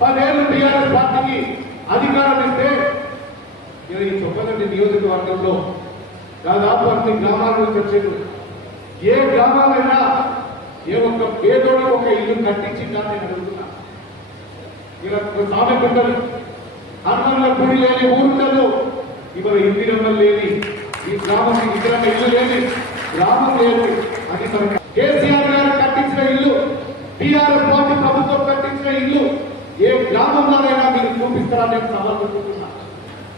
10 ఏళ్ళు టీఆర్ఎస్ పార్టీకి అధికారం ఇస్తే ఈ చొప్పదండి నియోజకవర్గంలో దాదాపు అన్ని గ్రామాల నుంచి వచ్చేది. ఏ గ్రామాలైనా ఏ ఒక్క పేదోడు ఒక ఇల్లు కట్టించి దాన్ని అడుగుతున్నా. ఇలా సామెత ఉంటుంది, హనుమన్ల గుడి లేని ఊరుండదు, ఇవాళ ఇందిరమ్మలు లేని ఈ గ్రామం విగ్రహం ఇల్లు లేని గ్రామం లేదు. అది కేసీఆర్ గారు కట్టించిన ఇల్లు, టీఆర్ఎస్ పార్టీ ప్రభుత్వం కట్టించిన ఇల్లు ఏ గ్రామంలోనైనా మీరు చూపిస్తారని నేను సవాలుకుంటున్నా.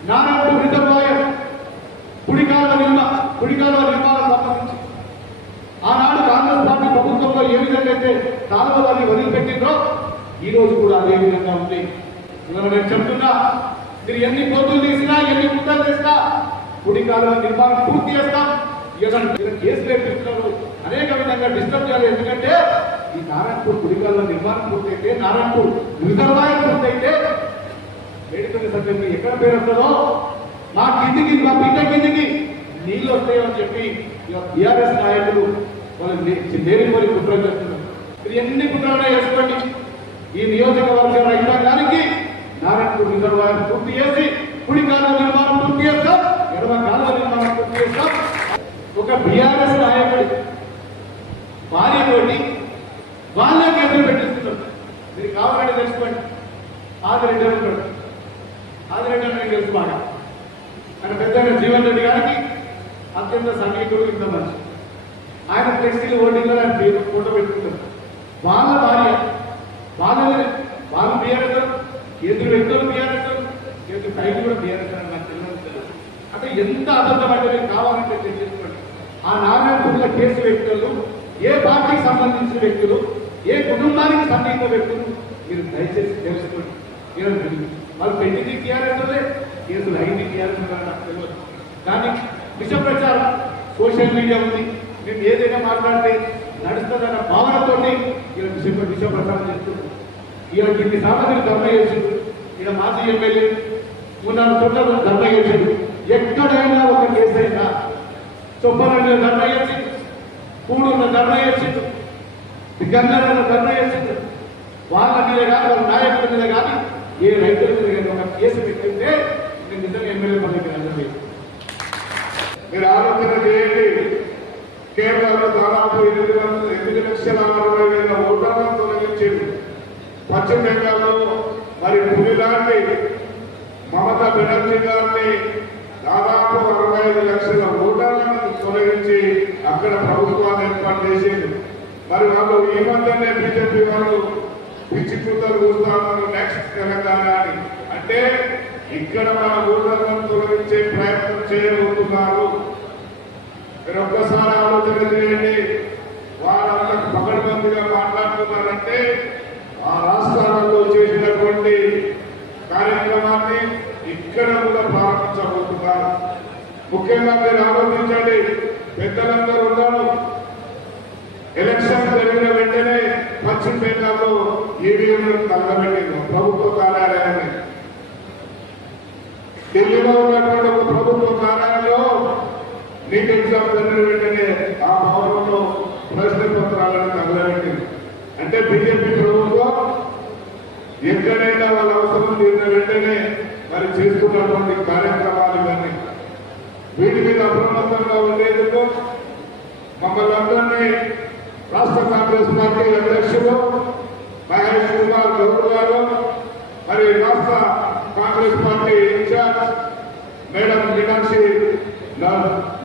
నారాయణ రిజర్వాయర్ కుడికాల నిర్మాణం సంబంధించి ఆనాడు కాంగ్రెస్ పార్టీ ప్రభుత్వంలో ఏ విధంగా అయితే కాలువలని వదిలిపెట్టిందో ఈ రోజు కూడా అదే విధంగా ఉంది. ఇవాళ నేను చెప్తున్నా, మీరు ఎన్ని పొద్దులు తీసినా ఎన్ని కుట్రలు చేసినా కుడికాల నిర్మాణం పూర్తి చేస్తాం. కేసులు ఎట్టిస్తున్నారు, అనేక విధంగా డిస్టర్బ్ చేయాలి. ఎందుకంటే ఈ నారాయణపూర్ కుడికాల నిర్మాణం పూర్తయితే, నారాయణపూర్ రిజర్వాయర్ పూర్తయితే మేడిపల్లి సభ్యులకి ఎక్కడ పేరు వస్తుందో, మా కిందికి మా బిడ్డ కిందికి నీళ్ళు వస్తాయని చెప్పి టీఆర్ఎస్ నాయకులు వాళ్ళు నేరి కుట్రలు చేస్తున్నారు. మీరు ఎన్ని కుట్రలైనా వేసుకోండి, ఈ నియోజకవర్గ రైతాంగానికి నారాయణపూర్ రిజర్వాయర్ పూర్తి చేసి కుడి కాలువ నిర్మాణం పూర్తి చేస్తాం, ఎడమ కాలువ నిర్మాణం పూర్తి చేస్తాం. ఒక బీఆర్ఎస్ నాయకుడి భార్యతోటి వాళ్ళే కేసులు పెట్టిస్తున్నారు. మీరు కావాలంటే తెలుసుకోండి. ఆదిరెడ్డి ఉంటాడు, ఆదిరెడ్డి అని తెలుసు బాగా. ఆయన పెద్దగా జీవన్ రెడ్డి గారికి అత్యంత సన్నిహితుడు, ఇంత మంచి. ఆయన ఫ్లెక్సీలు ఓటింగ్లో ఆయన ఫోటో పెట్టుకుంటారు. వాళ్ళ భార్య వాళ్ళు బీఆర్ఎస్, ఎదురు వ్యక్తులు బీఆర్ఎస్, ఎదురు పైకి కూడా బీఆర్ఎస్ అని నాకు తెలియదు. అంటే ఎంత అబద్ధం అంటే మీరు కావాలంటే తెలుసుకోండి. ఆ నారాయణపూర్ల కేసు వ్యక్తులు ఏ పార్టీకి సంబంధించిన వ్యక్తులు, ఏ కుటుంబానికి సన్నిహిత వ్యక్తులు మీరు దయచేసి తెలుసుకోండి. వాళ్ళు పెట్టింది టీఆర్ఎస్, కేసులు అయింది టీఆర్ఎస్ నాకు తెలియదు. కానీ విష ప్రచారం సోషల్ మీడియా ఉంది, మేము ఏదైనా మాట్లాడితే నడుస్తుందన్న భావనతో ఇలా విష ప్రచారం చేస్తున్నారు. ఇలా ఇన్ని సామాజిక ధర్మ చేసిండు. ఇలా మాజీ ఎమ్మెల్యే 3-4 చోట్ల ధర్మ చేసిండు. ఎక్కడైనా ఒక కేసు అయినా చొప్పరంలో ధర్మ చేసిండు, కూడూరులో ధర్మ చేసిండు, గంగారంలో ధర్మ చేసిండు. వాళ్ళ మీద కానీ వాళ్ళ నాయకుల మీద కానీ ఏ రైతుల మీద కానీ ఒక కేసు పెట్టింటే నేను నిజంగా ఎమ్మెల్యే పదవికి వెళ్ళండి. మీరు ఆలోచన చేయండి. కేరళలో దాదాపు 8,60,60,000 ఓటర్లను తొలగించింది. పశ్చిమ బెంగాల్లో మరి పులిలాంటి మమతా బెనర్జీ గారిని దాదాపు 65 లక్షల ఓటర్లను తొలగించి అక్కడ ప్రభుత్వాన్ని ఏర్పాటు చేసింది. మరి వాళ్ళు ఈ మధ్యనే బీజేపీ వాళ్ళు పిచ్చి కూతలు కూస్తున్నారు నెక్స్ట్ తెలంగాణ అని. అంటే ఇక్కడ మన ఓటర్లను తొలగించే ప్రయత్నం చేయబోతున్నారు. మీరు ఒక్కసారి ఆలోచన చేయండి. వారంతా పకడ్బందీగా మాట్లాడుతున్నారంటే ఆ రాష్ట్రాలలో చేసినటువంటి కార్యక్రమాన్ని ఇక్కడ కూడా ప్రారంభించబోతున్నారు. ముఖ్యంగా మీరు ఆలోచించండి, పెద్దలందరూ ఉన్నారు. ఎలక్షన్ జరిగిన వెంటనే పశ్చిమ బెంగాల్లో ఈవీఎంలను తగలబెట్టింది ప్రభుత్వ కార్యాలయాన్ని. ఢిల్లీలో ఉన్నటువంటి ఒక ప్రభుత్వ కార్యాలయంలో నీట్ ఎగ్జామ్ జరిగిన వెంటనే ఆ భవనంలో ప్రశ్న పత్రాలను తగలబెట్టింది. అంటే బీజేపీ ప్రభుత్వం ఎక్కడైనా వాళ్ళ అవసరం తీరిన వెంటనే మరి చేస్తున్నటువంటి కార్యక్రమాలు ఇవన్నీ. వీటి మీద అప్రమత్తంగా ఉండేందుకు మమ్మల్ని అందరినీ రాష్ట్ర కాంగ్రెస్ పార్టీ అధ్యక్షులు మహేష్ కుమార్ గౌడ్ గారు, మరి రాష్ట్ర Congress party in charge madam Meenakshi